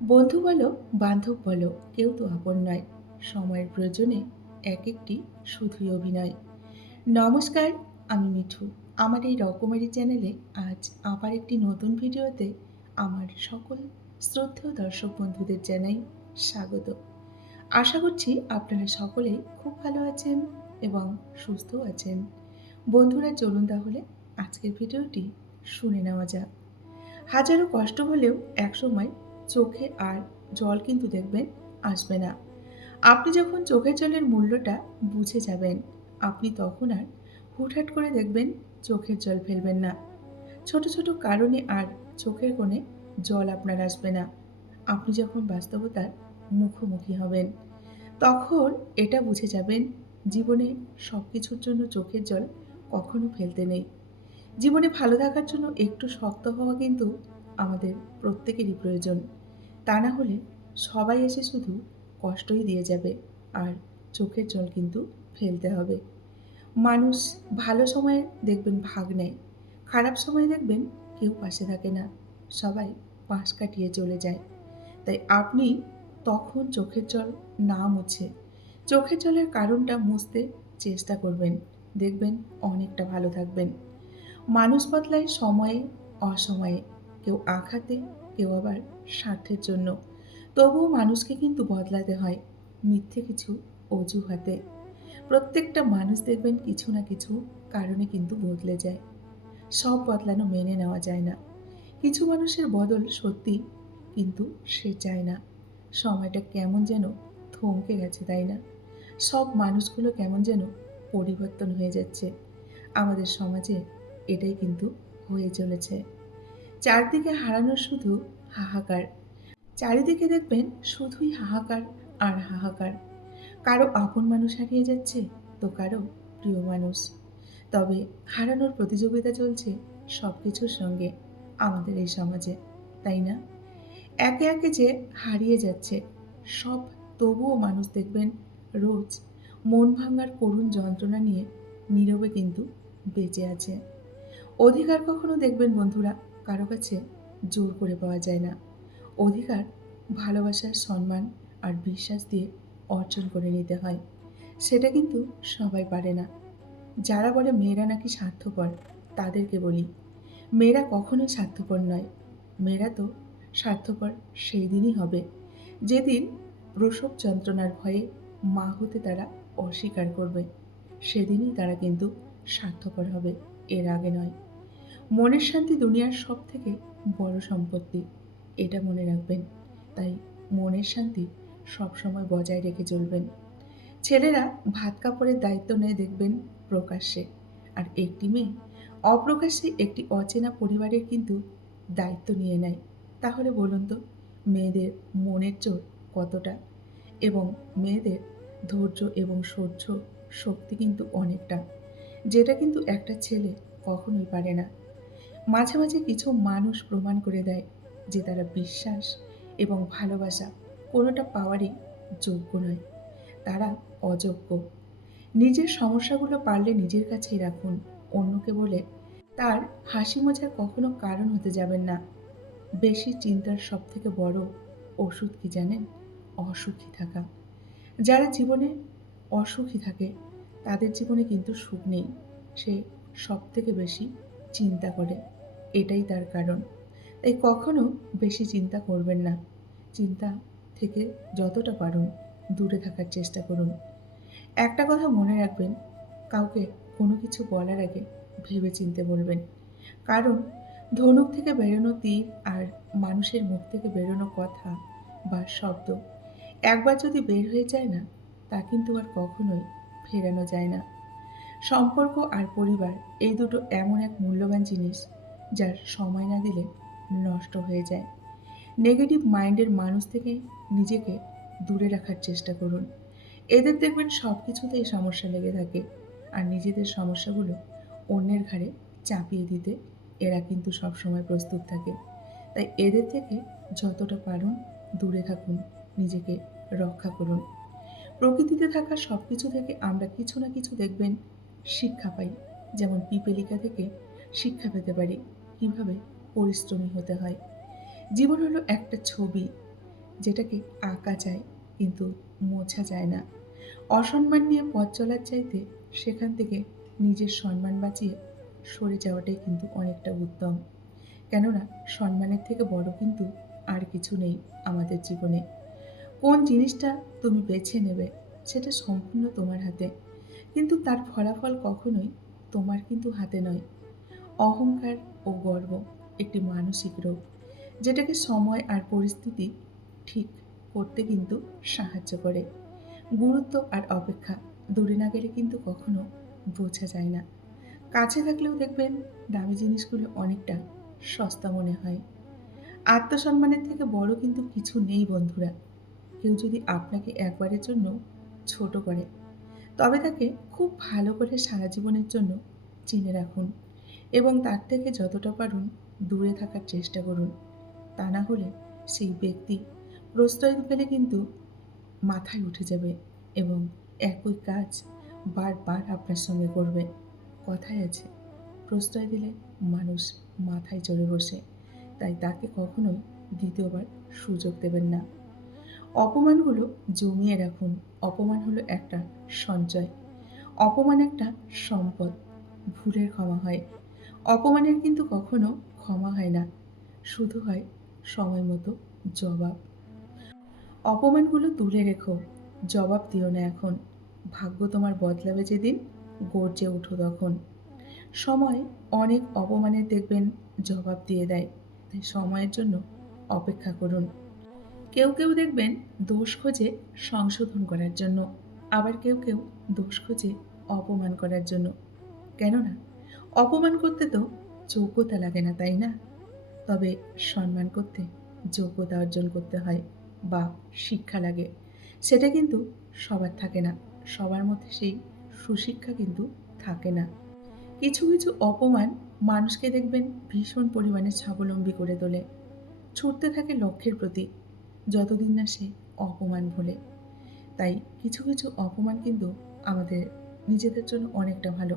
বন্ধু বলো, বান্ধব বলো, কেউ তো আপন নয়। সময়ের প্রয়োজনে এক একটি শুধুই অভিনয়। নমস্কার, আমি মিঠু। আমার এই রকমারি চ্যানেলে আজ আবার একটি নতুন ভিডিওতে আমার সকল শ্রদ্ধেয় দর্শক বন্ধুদের জানাই স্বাগত। আশা করছি আপনারা সকলেই খুব ভালো আছেন এবং সুস্থও আছেন। বন্ধুরা, চলুন তাহলে আজকের ভিডিওটি শুনে নেওয়া যাক। হাজারো কষ্ট হলেও একসময় চোখে আর জল কিন্তু দেখবেন আসবে না। আপনি যখন চোখের জলের মূল্যটা বুঝে যাবেন, আপনি তখন আর হুটহাট করে দেখবেন চোখের জল ফেলবেন না। ছোট ছোট কারণে আর চোখের কোণে জল আপনার আসবে না। আপনি যখন বাস্তবতার মুখোমুখি হবেন, তখন এটা বুঝে যাবেন জীবনে সব কিছুর জন্য চোখের জল কখনো ফেলতে নেই। জীবনে ভালো থাকার জন্য একটু শক্ত হওয়া কিন্তু আমাদের প্রত্যেকেরই প্রয়োজন। তা না হলে সবাই এসে শুধু কষ্টই দিয়ে যাবে, আর চোখের জল কিন্তু ফেলতে হবে। মানুষ ভালো সময়ে দেখবেন ভাগ নেয়, খারাপ সময়ে দেখবেন কেউ পাশে থাকে না, সবাই পাশ কাটিয়ে চলে যায়। তাই আপনি তখন চোখের জল না মুছে চোখের জলের কারণটা মুছতে চেষ্টা করবেন, দেখবেন অনেকটা ভালো থাকবেন। মানুষ বদলায় সময়ে, অসময়ে, কেউ আঘাতে, কেউ আবার স্বার্থের জন্য। তবুও মানুষকে কিন্তু বদলাতে হয় মিথ্যে কিছু অজুহাতে। প্রত্যেকটা মানুষ দেখবেন কিছু না কিছু কারণে কিন্তু বদলে যায়। সব বদলানো মেনে নেওয়া যায় না। কিছু মানুষের বদল সত্যি, কিন্তু সে চায় না। সময়টা কেমন যেন থমকে গেছে, তাই না? সব মানুষগুলো কেমন যেন পরিবর্তন হয়ে যাচ্ছে। আমাদের সমাজে এটাই কিন্তু হয়ে চলেছে। চারদিকে হারানোর শুধু হাহাকার। চারিদিকে দেখবেন শুধুই হাহাকার আর হাহাকার। কারো আপন মানুষ হারিয়ে যাচ্ছে, তো কারো প্রিয় মানুষ। তবে হারানোর প্রতিযোগিতা চলছে সব কিছুর সঙ্গে আমাদের এই সমাজে, তাই না? একে একে যে হারিয়ে যাচ্ছে সব, তবুও মানুষ দেখবেন রোজ মন ভাঙার করুণ যন্ত্রণা নিয়ে নীরবে কিন্তু বেঁচে আছে। অধিকার কখনো দেখবেন বন্ধুরা কারো কাছে জোর করে পাওয়া যায় না। অধিকার ভালোবাসার, সম্মান আর বিশ্বাস দিয়ে অর্জন করে নিতে হয়। সেটা কিন্তু সবাই পারে না। যারা বলে মেয়েরা নাকি স্বার্থপর, তাদেরকে বলি, মেয়েরা কখনোই স্বার্থপর নয়। মেয়েরা তো স্বার্থপর সেই দিনই হবে যেদিন প্রসব যন্ত্রণার ভয়ে মা হতে তারা অস্বীকার করবে। সেদিনই তারা কিন্তু স্বার্থপর হবে, এর আগে নয়। মনের শান্তি দুনিয়ার সব থেকে বড় সম্পত্তি, এটা মনে রাখবেন। তাই মনের শান্তি সবসময় বজায় রেখে চলবেন। ছেলেরা ভাত কাপড়ের দায়িত্ব নেয় দেখবেন প্রকাশ্যে, আর একটি মেয়ে অপ্রকাশ্যে একটি অচেনা পরিবারের কিন্তু দায়িত্ব নিয়ে নেয়। তাহলে বলুন তো, মেয়েদের মনের জোর কতটা, এবং মেয়েদের ধৈর্য এবং সহ্য শক্তি কিন্তু অনেকটা, যেটা কিন্তু একটা ছেলে কখনোই পারে না। মাঝে মাঝে কিছু মানুষ প্রমাণ করে দেয় যে তারা বিশ্বাস এবং ভালোবাসা কোনোটা পাওয়ারই যোগ্য নয়। তারা অযোগ্য। নিজের সমস্যাগুলো পারলে নিজের কাছেই রাখুন। অন্যকে বলে তার হাসি মজার কখনো কারণ হতে যাবেন না। বেশি চিন্তার সবথেকে বড় ওষুধ কি জানেন? অসুখী থাকা। যারা জীবনে অসুখী থাকে, তাদের জীবনে কিন্তু সুখ নেই। সে সবথেকে বেশি চিন্তা করে, এটাই তার কারণ। তাই কখনো বেশি চিন্তা করবেন না। চিন্তা থেকে যতটা পারুন দূরে থাকার চেষ্টা করুন। একটা কথা মনে রাখবেন, কাউকে কোনো কিছু বলার আগে ভেবেচিন্তে বলবেন। কারণ ধনুক থেকে বেরোনো তীর আর মানুষের মুখ থেকে বেরোনো কথা বা শব্দ একবার যদি বের হয়ে যায় না, তা কিন্তু আর কখনোই ফেরানো যায় না। সম্পর্ক আর পরিবার, এই দুটো এমন এক মূল্যবান জিনিস যার সময় না দিলে নষ্ট হয়ে যায়। নেগেটিভ মাইন্ডের মানুষ থেকে নিজেকে দূরে রাখার চেষ্টা করুন। এদের দেখবেন সব কিছুতেই সমস্যা লেগে থাকে, আর নিজেদের সমস্যাগুলো অন্যের ঘাড়ে চাপিয়ে দিতে এরা কিন্তু সবসময় প্রস্তুত থাকে। তাই এদের থেকে যতটা পারুন দূরে থাকুন, নিজেকে রক্ষা করুন। প্রকৃতিতে থাকা সব কিছু থেকে আমরা কিছু না কিছু দেখবেন শিক্ষা পাই। যেমন পিপীলিকা থেকে শিক্ষা পেতে পারি কীভাবে পরিশ্রমী হতে হয়। জীবন হলো একটা ছবি, যেটাকে আঁকা যায় কিন্তু মোছা যায় না। অসম্মান নিয়ে পথ চলার চাইতে সেখান থেকে নিজের সম্মান বাঁচিয়ে সরে যাওয়াটাই কিন্তু অনেকটা উত্তম। কেননা সম্মানের থেকে বড় কিন্তু আর কিছু নেই আমাদের জীবনে। কোন জিনিসটা তুমি বেছে নেবে সেটা সম্পূর্ণ তোমার হাতে। কিন্তু তার ফলাফল কখনোই তোমার কিন্তু হাতে নয়। অহংকার ও গর্ব একটি মানসিক রোগ, যেটাকে সময় আর পরিস্থিতি ঠিক করতে কিন্তু সাহায্য করে। গুরুত্ব আর অপেক্ষা দূরে না গেলে কিন্তু কখনো বোঝা যায় না। কাছে থাকলেও দেখবেন দামি জিনিসগুলো অনেকটা সস্তা মনে হয়। আত্মসম্মানের থেকে বড় কিন্তু কিছু নেই বন্ধুরা। কেউ যদি আপনাকে একবারের জন্য ছোট করে, তবে তাকে খুব ভালো করে সারা জীবনের জন্য চিনে রাখুন এবং তার থেকে যতটা পারুন দূরে থাকার চেষ্টা করুন। তা না হলে সেই ব্যক্তি প্রশ্রয় পেলে কিন্তু মাথায় উঠে যাবে এবং একই কাজ বারবার আপনার সঙ্গে করবে। কথায় আছে, প্রশ্রয় দিলে মানুষ মাথায় চড়ে বসে। তাই তাকে কখনোই দ্বিতীয়বার সুযোগ দেবেন না। অপমানগুলো জমিয়ে রাখুন। অপমান হলো একটা সঞ্চয়। অপমান একটা সম্পদ। ভুলের ক্ষমা হয়। অপমানের কিন্তু কখনো ক্ষমা হয় না। শুধু হয় সময় মতো জবাব। অপমানগুলো তুলে রেখো। জবাব দিও না এখন। ভাগ্য তোমার বদলাবে যেদিন, গর্জে ওঠো তখন। সময় অনেক অপমানের দেখবেন জবাব দিয়ে দেয়। তাই সময়ের জন্য অপেক্ষা করুন। কেউ দেখবেন দোষ খোঁজে সংশোধন করার জন্য, আবার কেউ দোষ খোঁজে অপমান করার জন্য। কেননা অপমান করতে তো যোগ্যতা লাগে না, তাই না? তবে সম্মান করতে যোগ্যতা অর্জন করতে হয় বা শিক্ষা লাগে। সেটা কিন্তু সবার থাকে না। সবার মধ্যে সেই সুশিক্ষা কিন্তু থাকে না। কিছু অপমান মানুষকে দেখবেন ভীষণ পরিমাণে স্বাবলম্বী করে তোলে। ছুটতে থাকে লক্ষ্যের প্রতি, যতদিন না সে অপমান ভোলে। তাই কিছু অপমান কিন্তু আমাদের নিজেদের জন্য অনেকটা ভালো।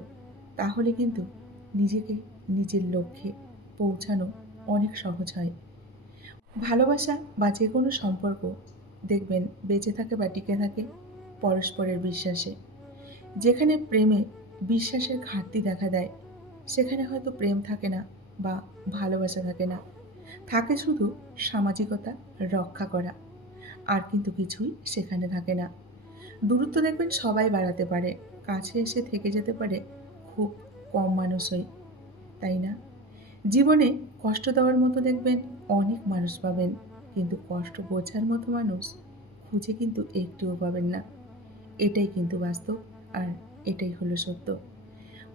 তাহলে কিন্তু নিজেকে নিজের লক্ষ্যে পৌঁছানো অনেক সহজ হয়। ভালোবাসা বা যেকোনো সম্পর্ক দেখবেন বেঁচে থাকে বা টিকে থাকে পরস্পরের বিশ্বাসে। যেখানে প্রেমে বিশ্বাসের ঘাটতি দেখা দেয়, সেখানে হয়তো প্রেম থাকে না বা ভালোবাসা থাকে না। থাকে শুধু সামাজিকতা রক্ষা করা। আর কিন্তু কিছুই সেখানে থাকে না। দূরত্ব দেখবেন সবাই বাড়াতে পারে। কাছে এসে থেকে যেতে পারে খুব কম মানুষই। তাই না? জীবনে কষ্ট দেওয়ার মতো দেখবেন অনেক মানুষ পাবেন। কিন্তু কষ্ট বোঝার মতো মানুষ খুঁজে কিন্তু একটিও পাবেন না। এটাই কিন্তু বাস্তব আর এটাই হলো সত্য।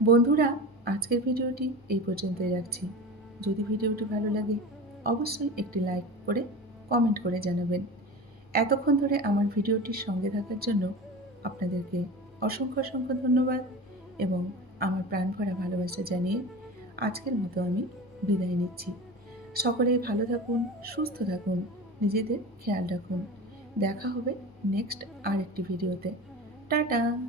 বন্ধুরা, আজকের ভিডিওটি এই পর্যন্তই রাখছি। যদি ভিডিওটি ভালো লাগে অবশ্যই একটি লাইক করে কমেন্ট করে জানাবেন। এতক্ষণ ধরে আমার ভিডিওটির সঙ্গে থাকার জন্য আপনাদেরকে অসংখ্য ধন্যবাদ এবং আমার প্রাণভরা ভালোবাসা জানিয়ে আজকের মতো আমি বিদায় নিচ্ছি। সকলেই ভালো থাকুন, সুস্থ থাকুন, নিজেদের খেয়াল রাখুন। দেখা হবে নেক্সট আরেকটি ভিডিওতে। টাটা!